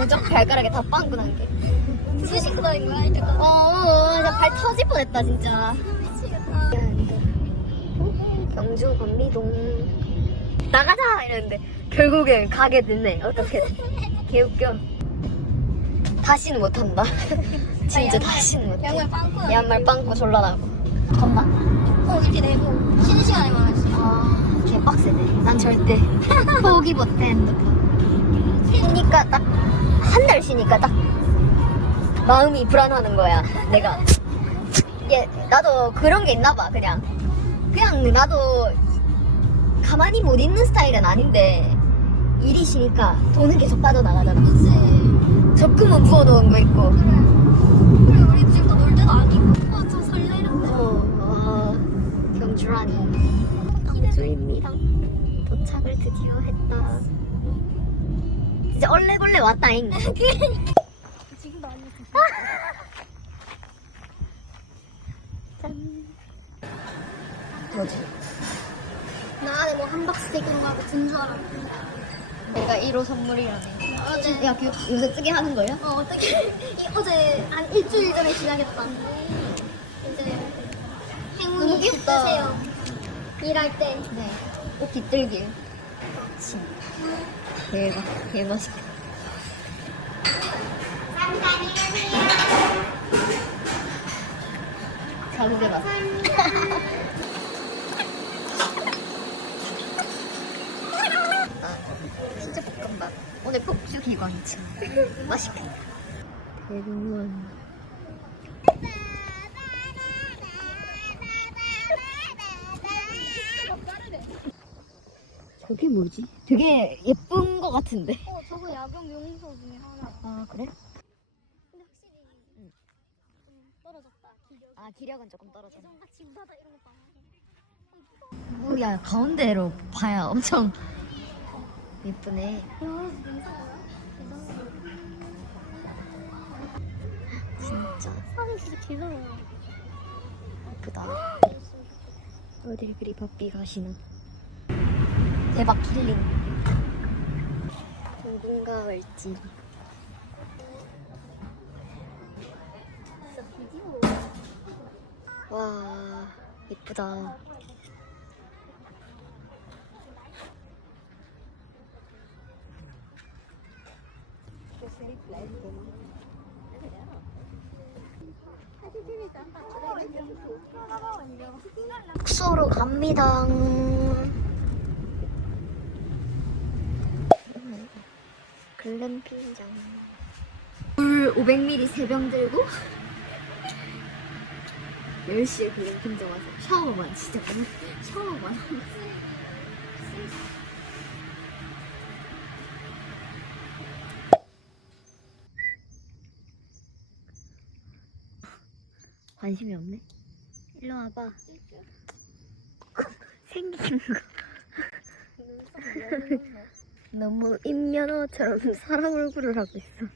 양쪽 발가락에 다 빵꾸 난 게. 술 신고 다닌 거야 이때까 어, 어, 진짜 발 터질 뻔했다 진짜. 미치겠다 경주 건미동. 나가자! 이랬는데 결국엔 가게 됐네. 어떻게 개웃겨. 다시는 못한다. 진짜 다시는 못해. 양말 빵꾸 양말 빵꾸 졸라 나고. 건나? 어 이렇게 내고. 쉬는 시간에 말하지 아 개빡세네. 난 절대 포기 못해 핸드폰. 쉬니까 딱 한 달 쉬니까 딱 마음이 불안하는 거야. 내가. 이게 나도 그런 게 있나 봐 그냥. 그냥 나도 가만히 못 있는 스타일은 아닌데 일이 쉬니까 돈은 계속 빠져나가잖아. 그치? 적금은 부어놓은 거 있고. 그래. 우리 지금 또놀 때도 아니고 어좀 설레는데. 어, 와, 경주라니. 경주입니다. 도착을 드디어 했다 진짜 얼레벌레 왔다잉. 지금도 짠 뭐지? 나 안에 뭐 함박스테이크 이런 거 하고 든줄 알았는데. 내가 1호 선물이라네. 어제 야 그, 요새 뜨게 하는 거야? 어 어떻게. 이 어제 한 일주일 전에 시작했다 이제 행운이 너무 귀엽다. 붙으세요. 일할 때. 네. 옷 빗들 길진 대박. 아, 진짜 볶음밥. 오늘 폭주 기관이지. 맛있겠다. 대구원 저게 뭐지? 되게 예쁜 거 같은데. 어 저거 야경 명소 중에 하나. 아 그래? 근데 확실히 좀 떨어졌다. 기력 아 기력은 조금 떨어져 예전과 집바다 이런 거 봐. 뭐야 가운데로 봐야 엄청 예쁘네. 진짜. 사진 진짜 길어요. 예쁘다. 어딜 그리 바삐 가시나 대박 힐링. 누군가 올지. 와 예쁘다. 숙소로 갑니다. 글램핑장. 물 500ml 3병 들고 10시에 글램핑장 와서 샤워만 진짜 너무 샤워만 하고 관심이 없네. 일로 와봐. 생긴 거. 너무 인면허처럼 사람 얼굴을 하고 있어.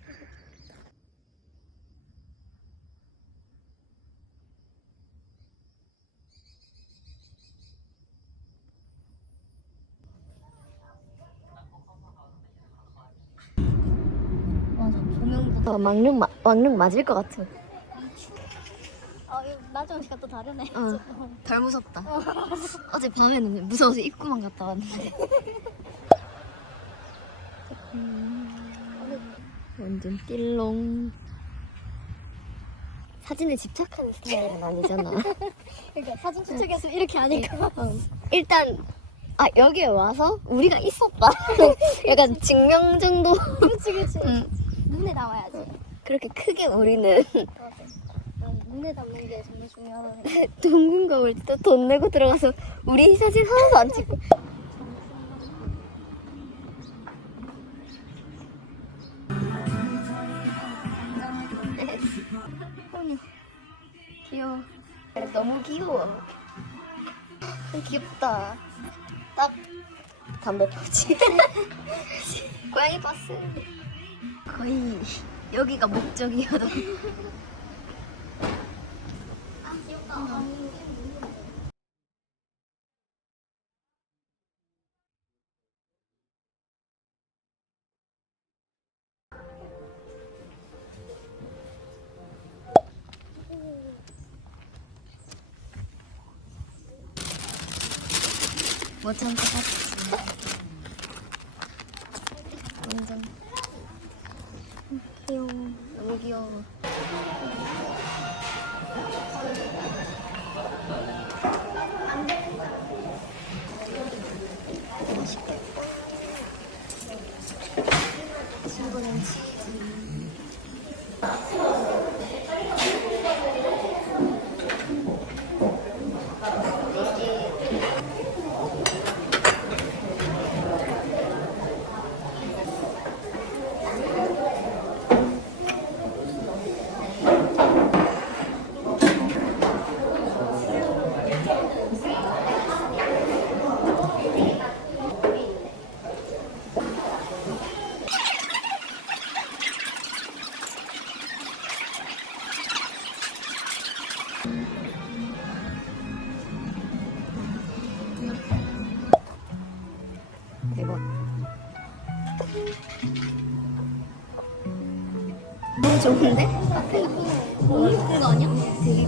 어, 막능, 마, 막능 맞을 것 같아. 아 이거 시간 또 다르네 어. 덜 무섭다. 어제 밤에는 무서워서 입구만 갔다 왔는데. 음, 완전 띨롱. 사진에 집착하는 스타일은 아니잖아. 그러니까 사진 추측했으면 이렇게 하니까 어, 일단 아 여기에 와서 우리가 있었다. 약간 증명 정도. 그렇지 그렇지 응. 눈에 담아야지 그렇게 크게 우리는 난 눈에 담는 게 정말 중요하다네 동궁 가 올 때돈 내고 들어가서 우리 사진 하나도 안 찍고. 어머, 귀여워. 너무 귀여워. 귀엽다. 딱 담배 파우치. 고양이 버스. 거의 여기가 목적이어도. 아 귀엽다 못 참고 샀지. 완전 귀여워. 너무 귀여워. 맛있겠다. 친구는 대박. 너무 좋은데? 너무 예쁜 거 아니야? 되게.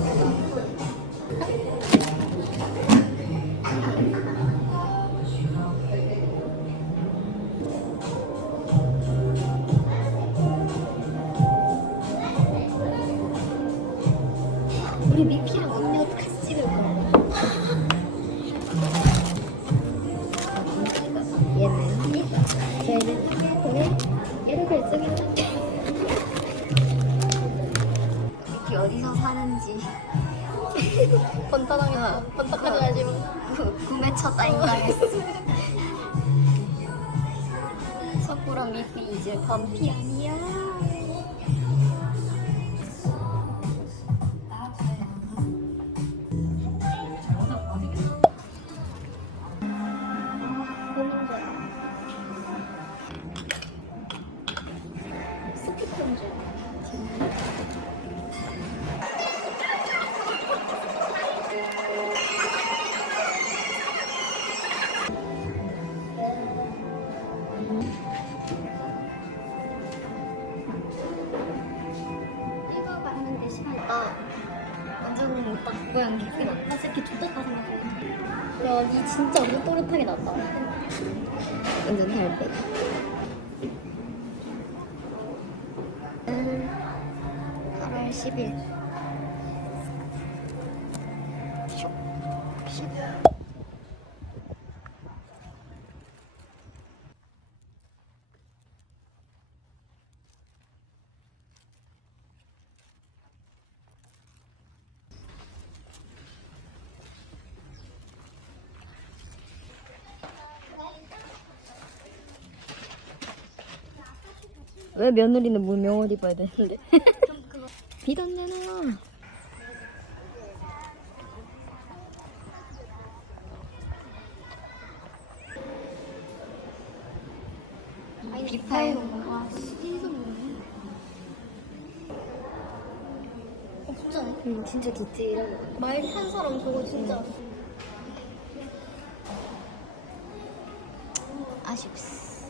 우리 미피랑 언니가 같이 찍을. 얘는 얘는 결정했다 번타당이나 번타까지 하지만 구, 구매처 따윈 당했어 석구랑 미피 이제 반피 아니야 완전 딱 모양 났다 나 새끼 좋겠다 생각해 야니 진짜 완전 또렷하게 났다. 완전 달배 음, 8월 10일. 슉, 슉. 왜 며느리는 무명을 입어야 되는데? 비단 내놔. 비파일. 아 시선 뭐네 어 진짜네 음, 진짜 디테일하고. 말한 사람 저거 진짜 아쉽스.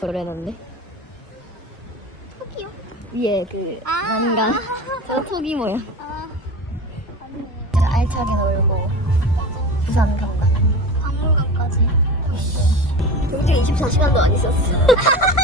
그래놓네. 토끼요? 위에 그 아. 난간. 저 톡이 뭐야? 아 알차게 놀고 부산 간다. 박물관까지 동생 24시간도 안 있었어.